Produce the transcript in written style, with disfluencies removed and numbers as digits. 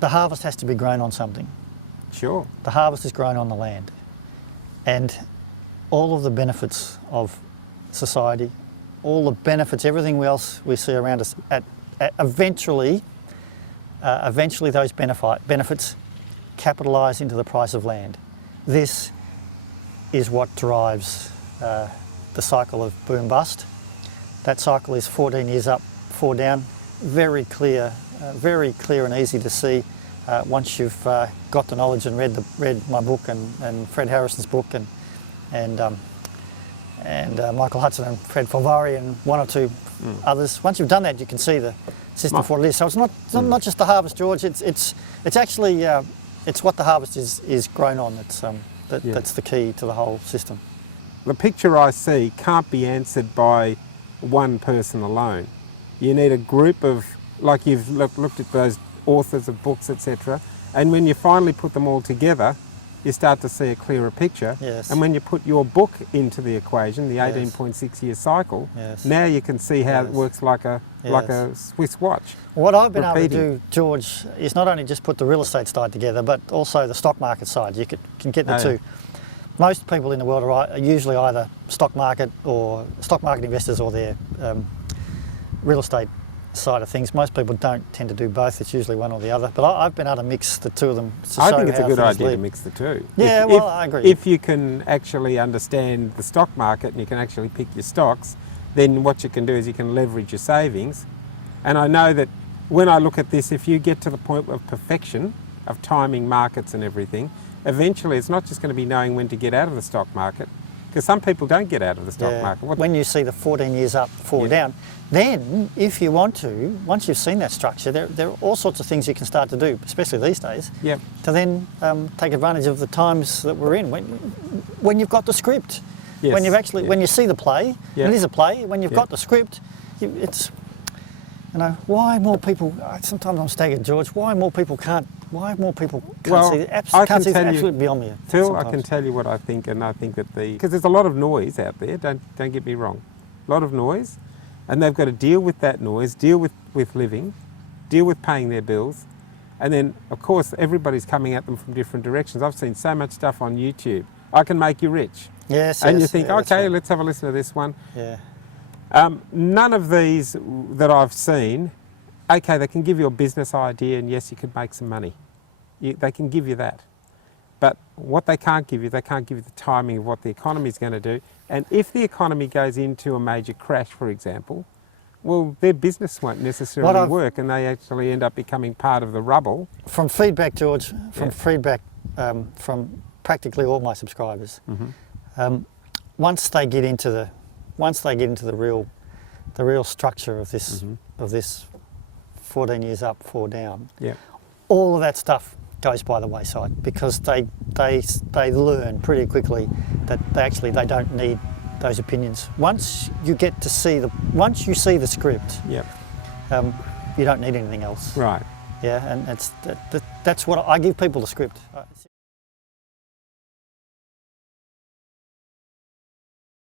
the harvest has to be grown on something. Sure. The harvest is grown on the land. And all of the benefits of society, all the benefits, everything else we see around us, eventually those benefits capitalise into the price of land. This is what drives the cycle of boom bust. That cycle is 14 years up, 4 down. Very clear and easy to see once you've got the knowledge and read my book and Fred Harrison's book and Michael Hudson and Fred Fulvari and one or two others. Once you've done that, you can see the system for what it is. So it's not just the harvest, George. It's actually it's what the harvest is grown on. That's the key to the whole system. The picture I see can't be answered by one person alone. You need a group of, like you've looked at those authors of books, etc. And when you finally put them all together, you start to see a clearer picture. Yes. And when you put your book into the equation, the 18.6 year cycle, now you can see how it works like a Swiss watch. What I've been able to do, George, is not only just put the real estate side together, but also the stock market side. You can get the two. Most people in the world are usually either stock market investors or they're real estate side of things. Most people don't tend to do both. It's usually one or the other. But I've been able to mix the two of them. I think it's a good idea to mix the two. Yeah, I agree. If you can actually understand the stock market and you can actually pick your stocks, then what you can do is you can leverage your savings. And I know that when I look at this, if you get to the point of perfection, of timing markets and everything, eventually it's not just going to be knowing when to get out of the stock market, because some people don't get out of the stock market. When you see the 14 years up, 4 down, then if you want to, once you've seen that structure, there are all sorts of things you can start to do, especially these days, to then take advantage of the times that we're in. When you've got the script, when you've actually, when you see the play, it is a play, when you've got the script, it's, you know, why more people, sometimes I'm staggered, George, why more people can't see it? It's absolutely beyond me. Phil, I can tell you what I think, and I think that because there's a lot of noise out there, don't get me wrong, a lot of noise, and they've got to deal with that noise, deal with living, deal with paying their bills, and then of course everybody's coming at them from different directions. I've seen so much stuff on YouTube. I can make you rich. Yes. And you think, okay, let's have a listen to this one. Yeah. None of these that I've seen, okay, they can give you a business idea and yes, you could make some money. They can give you that. But what they can't give you the timing of what the economy is going to do. And if the economy goes into a major crash, for example, well, their business won't necessarily work and they actually end up becoming part of the rubble. From feedback, George, feedback from practically all my subscribers, once they get into the real structure of this 14 years up, 4 down, all of that stuff goes by the wayside because they learn pretty quickly that they don't need those opinions. Once you see the script, you don't need anything else. Right. Yeah, and that's what I give people the script.